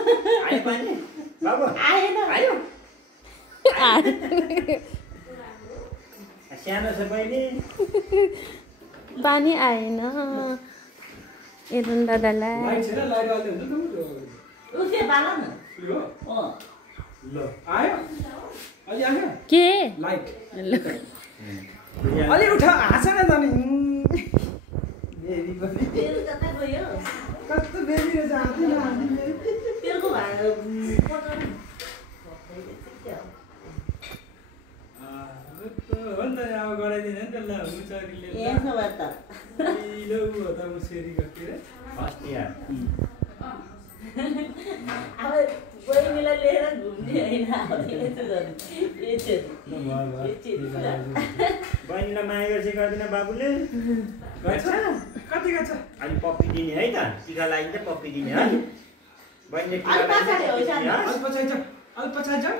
आयो पानी बाबु आएन आयो सानो छ बहिनी पानी आएन एरन दादालाई लाइट छैन लाइट आले हुन्छ न उसे बाला न यो ल आयो अलि आयो के लाइट ल अलि उठा हाँसेन त नि बेबी पनि तेरो कता गयो कस्तो बेबी रहेछ हाती न हाती तेरोको भाडा पठाउनु हो नि त अब गराइदिने नि त ल मुचरीले यसो भए त ल उ हो त मुचरीको के रे फर्स्ट इयर अब बहिनीलाई लिएर घुम्ने होइन अब यसो गर्ने बहिनीलाई माया गर्छ गर्दैन बाबुले गर्छ कति गर्छ अलि पप्पी दिने है त टिका लगाइन्छ पप्पी दिने है बहिनीले टिका अलि पछाडि हो सानो। अलि पछाडि जा अलि पछाडि जा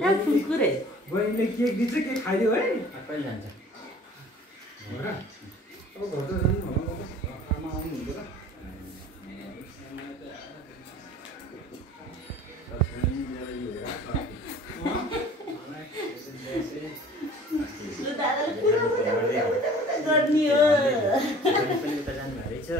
ला कुकुरे बहिनीले केक दिन्छ केक खाइदियो है कहिले जान्छ हो र अब घर त जानु होला आमा आउनुहुन्छ त लु दादाले पुरा पुरा गर्ने हो पनि उता जानु भएको रहेछ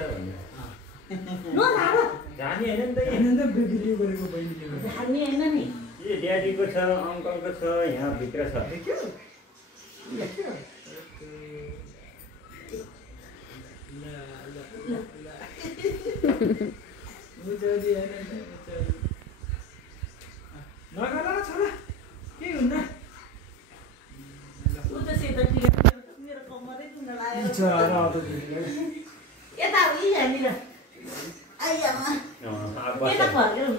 न दादा जाने होइन नि त हैन त बेबीले गरेको बहिनीले गरेको जाने होइन नि यो ड्याडीको छ अङ्कलको छ यहाँ भित्र छ देख्यो देख्यो मुचरी हैन मुचरी नगर न छोरा के हुन्न उ त सेता मेरो कमरै दुख्न लाग्यो बिचारा त यता यहाँनिर आइयामा अब यता फर्क्यो